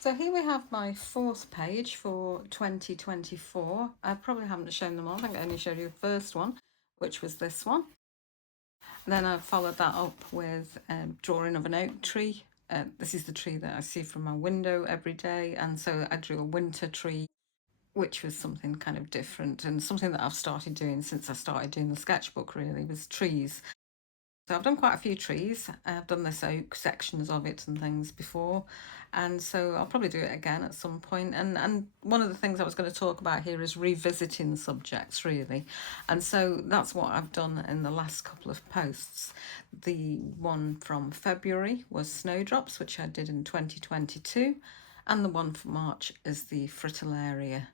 So here we have my fourth page for 2024. I probably haven't shown them all. I think I only showed you the first one, which was this one. Then I followed that up with a drawing of an oak tree. This is the tree that I see from my window every day. And so I drew a winter tree, which was something kind of different and something that I've started doing since I started doing the sketchbook, really, was trees. So I've done quite a few trees. I've done this oak sections of it and things before, and so I'll probably do it again at some point. And one of the things I was going to talk about here is revisiting subjects, really, and so that's what I've done in the last couple of posts. The one from February was snowdrops, which I did in 2022, and the one for March is the Fritilaria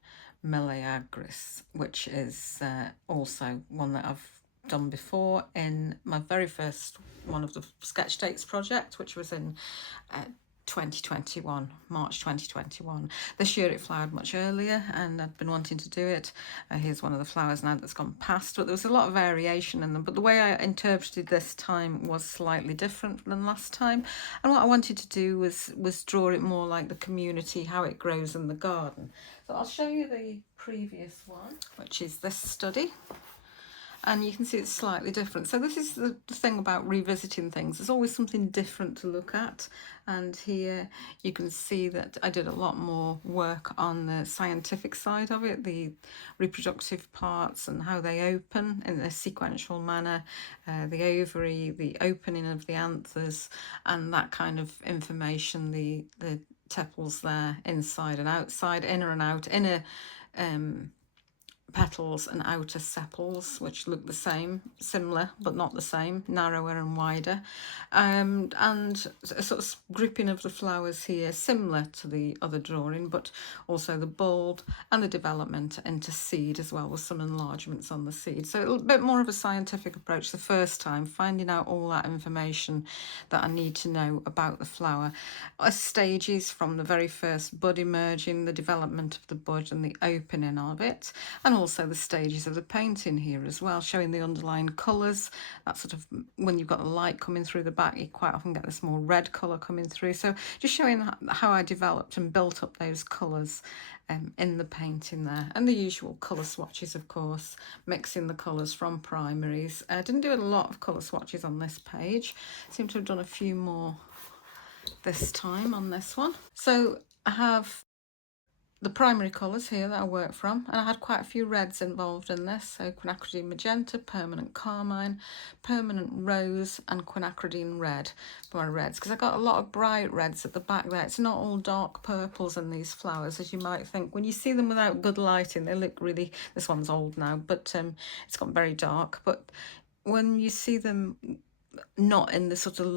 meleagris, which is also one that I've done before in my very first one of the sketch dates project, which was in 2021, March 2021. This year it flowered much earlier and I'd been wanting to do it. Here's one of the flowers now that's gone past, but there was a lot of variation in them. But the way I interpreted this time was slightly different than last time. And what I wanted to do was draw it more like the community, how it grows in the garden. So I'll show you the previous one, which is this study. And you can see it's slightly different. So this is the thing about revisiting things. There's always something different to look at. And here you can see that I did a lot more work on the scientific side of it, the reproductive parts and how they open in a sequential manner, the ovary, the opening of the anthers, and that kind of information, the tepals there, inside and outside, inner and out, inner petals and outer sepals, which look the same, similar but not the same, narrower and wider, and a sort of grouping of the flowers here similar to the other drawing, but also the bulb and the development into seed as well, with some enlargements on the seed. So a bit more of a scientific approach the first time, finding out all that information that I need to know about the flower, stages from the very first bud emerging, the development of the bud and the opening of it, and also the stages of the painting here as well, showing the underlying colours. That sort of, when you've got the light coming through the back, you quite often get this more red colour coming through. So just showing how I developed and built up those colours in the painting there. And the usual colour swatches, of course, mixing the colours from primaries. I didn't do a lot of colour swatches on this page. Seem to have done a few more this time on this one. So I have the primary colours here that I work from, and I had quite a few reds involved in this, so quinacridine magenta, permanent carmine, permanent rose and quinacridine red for my reds, because I got a lot of bright reds at the back there. It's not all dark purples in these flowers as you might think. When you see them without good lighting, they look really, this one's old now, but it's got very dark, but when you see them not in the sort of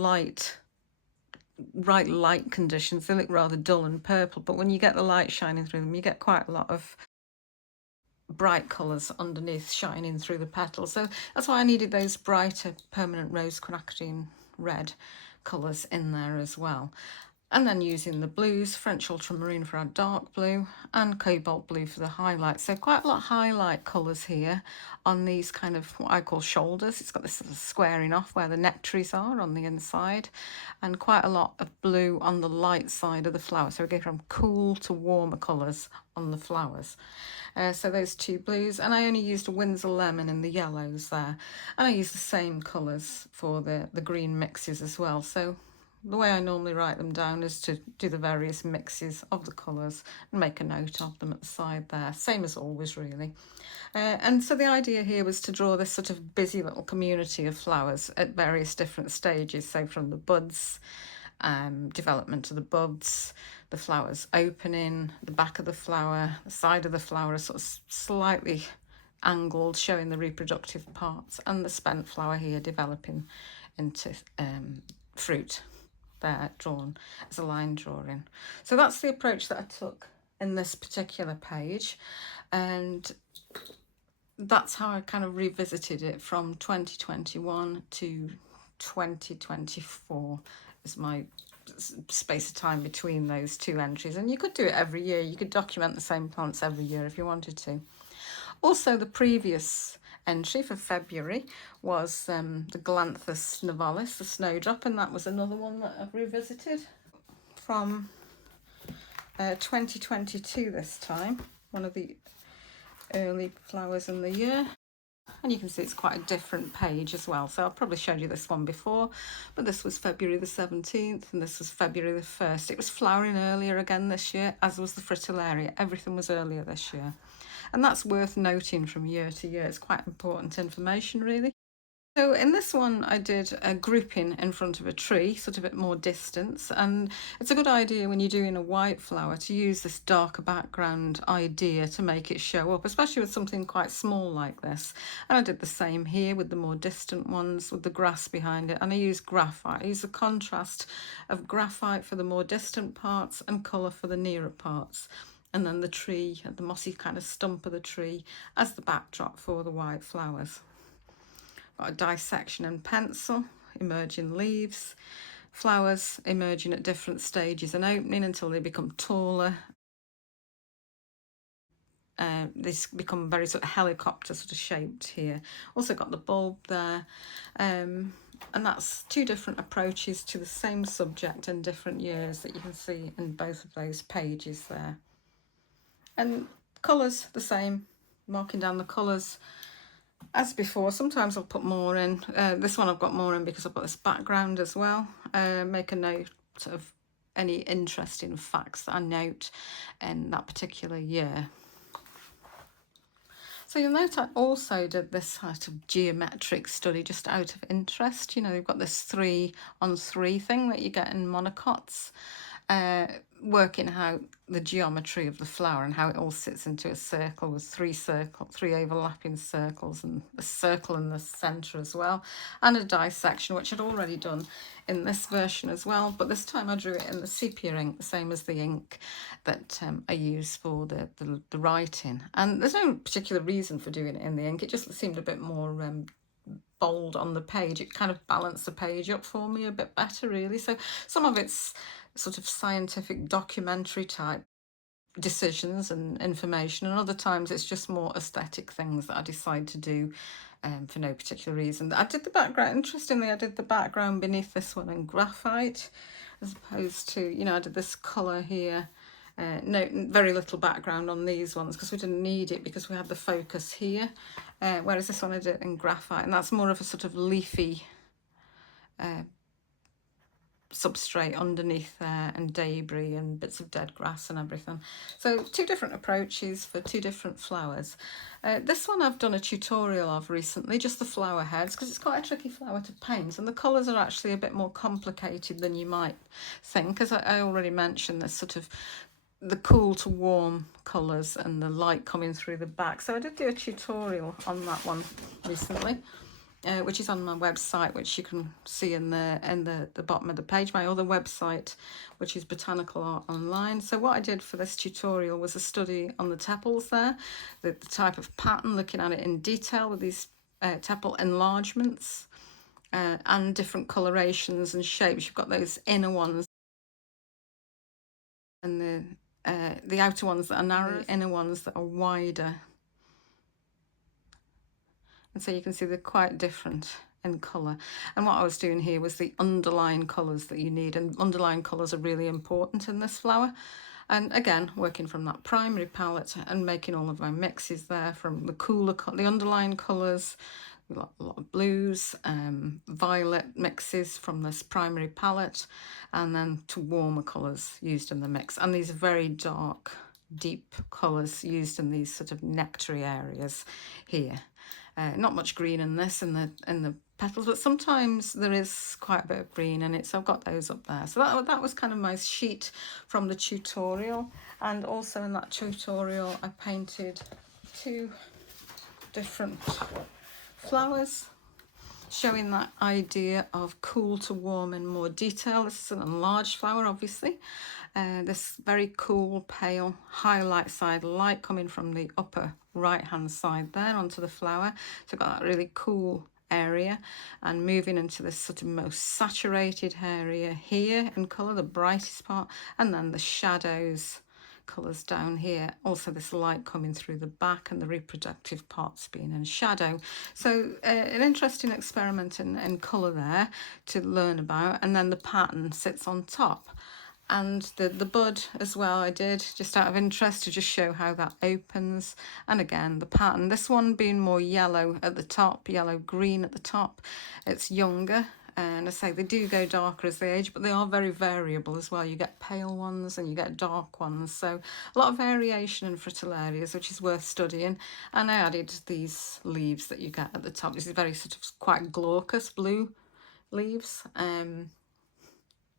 right light conditions, they look rather dull and purple, but when you get the light shining through them, you get quite a lot of bright colours underneath shining through the petals. So that's why I needed those brighter permanent rose quinacridine red colours in there as well. And then using the blues, French ultramarine for our dark blue and cobalt blue for the highlight. So quite a lot of highlight colours here on these kind of what I call shoulders. It's got this sort of squaring off where the nectaries are on the inside, and quite a lot of blue on the light side of the flower. So we go from cool to warmer colours on the flowers. So those two blues, and I only used a Windsor lemon in the yellows there. And I used the same colours for the green mixes as well. So the way I normally write them down is to do the various mixes of the colours and make a note of them at the side there, same as always really. And so the idea here was to draw this sort of busy little community of flowers at various different stages, so from the buds, development to the buds, the flowers opening, the back of the flower, the side of the flower is sort of slightly angled, showing the reproductive parts, and the spent flower here developing into fruit there, drawn as a line drawing. So that's the approach that I took in this particular page, and that's how I kind of revisited it from 2021 to 2024 is my space of time between those two entries. And you could do it every year. You could document the same plants every year if you wanted to. Also, the previous entry for February was the Galanthus nivalis, the snowdrop, and that was another one that I've revisited from 2022 this time, one of the early flowers in the year. And you can see it's quite a different page as well. So I've probably showed you this one before, but this was February the 17th and this was February the 1st. It was flowering earlier again this year, as was the Fritilaria. Everything was earlier this year. And that's worth noting from year to year. It's quite important information, really. So in this one, I did a grouping in front of a tree, sort of at more distance. And it's a good idea when you're doing a white flower to use this darker background idea to make it show up, especially with something quite small like this. And I did the same here with the more distant ones, with the grass behind it. And I used graphite. I used the contrast of graphite for the more distant parts and colour for the nearer parts. And then the tree, the mossy kind of stump of the tree as the backdrop for the white flowers. Got a dissection and pencil, emerging leaves, flowers emerging at different stages and opening until they become taller. They become very sort of helicopter sort of shaped here. Also got the bulb there. And that's two different approaches to the same subject in different years that you can see in both of those pages there. And colours the same, marking down the colours. As before, sometimes I'll put more in. This one I've got more in because I've got this background as well. Make a note of any interesting facts that I note in that particular year. So you'll note I also did this sort of geometric study just out of interest. You know, you've got this 3-on-3 thing that you get in monocots. Working out the geometry of the flower and how it all sits into a circle with three overlapping circles and a circle in the centre as well, and a dissection, which I'd already done in this version as well, but this time I drew it in the sepia ink, the same as the ink that I use for the writing. And there's no particular reason for doing it in the ink, it just seemed a bit more bold on the page. It kind of balanced the page up for me a bit better, really. So some of it's sort of scientific documentary type decisions and information, and other times it's just more aesthetic things that I decide to do for no particular reason. I did the background, interestingly, I did the background beneath this one in graphite, as opposed to, you know, I did this colour here. No, very little background on these ones because we didn't need it because we had the focus here, whereas this one I did in graphite, and that's more of a sort of leafy substrate underneath there, and debris and bits of dead grass and everything. So two different approaches for two different flowers. This one I've done a tutorial of recently, just the flower heads, because it's quite a tricky flower to paint, and the colours are actually a bit more complicated than you might think, as I already mentioned, there's sort of the cool to warm colours and the light coming through the back. So I did do a tutorial on that one recently, which is on my website, which you can see in the bottom of the page, my other website, which is Botanical Art Online. So what I did for this tutorial was a study on the tepals there, the type of pattern, looking at it in detail with these tepal enlargements and different colorations and shapes. You've got those inner ones and the outer ones that are narrow, the inner ones that are wider. And so you can see they're quite different in colour. And what I was doing here was the underlying colours that you need, and underlying colours are really important in this flower. And again, working from that primary palette and making all of my mixes there from the underlying colours. We've got a lot of blues, violet mixes from this primary palette, and then to warmer colours used in the mix. And these very dark, deep colours used in these sort of nectary areas here. Not much green in this, in the petals, but sometimes there is quite a bit of green in it, so I've got those up there. So that was kind of my sheet from the tutorial. And also in that tutorial I painted two different flowers, showing that idea of cool to warm in more detail. This is an enlarged flower, obviously. This very cool, pale, highlight side light coming from the upper right hand side there onto the flower. So I've got that really cool area, and moving into this sort of most saturated area here in colour, the brightest part, and then the shadows colours down here. Also this light coming through the back and the reproductive parts being in shadow. So an interesting experiment in colour there to learn about, and then the pattern sits on top. And the bud as well I did, just out of interest, to just show how that opens. And again, the pattern, this one being more yellow at the top, yellow-green at the top. It's younger, and I say they do go darker as they age, but they are very variable as well. You get pale ones and you get dark ones, so a lot of variation in Fritilarias, which is worth studying. And I added these leaves that you get at the top. This is very sort of quite glaucous blue leaves,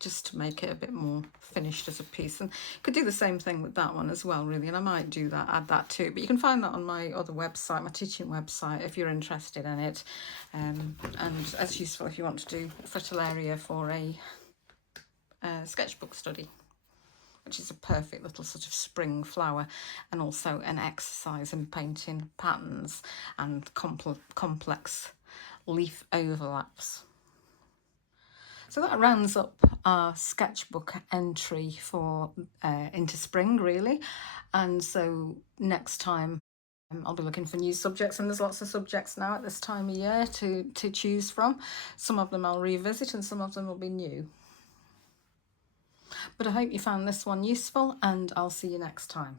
just to make it a bit more finished as a piece. And could do the same thing with that one as well, really, and I might do that, add that too, but you can find that on my other website, my teaching website, if you're interested in it. And as useful if you want to do Fritilaria for a sketchbook study, which is a perfect little sort of spring flower, and also an exercise in painting patterns and complex leaf overlaps. So that rounds up our sketchbook entry for into spring, really. And so next time I'll be looking for new subjects, and there's lots of subjects now at this time of year to choose from. Some of them I'll revisit and some of them will be new. But I hope you found this one useful, and I'll see you next time.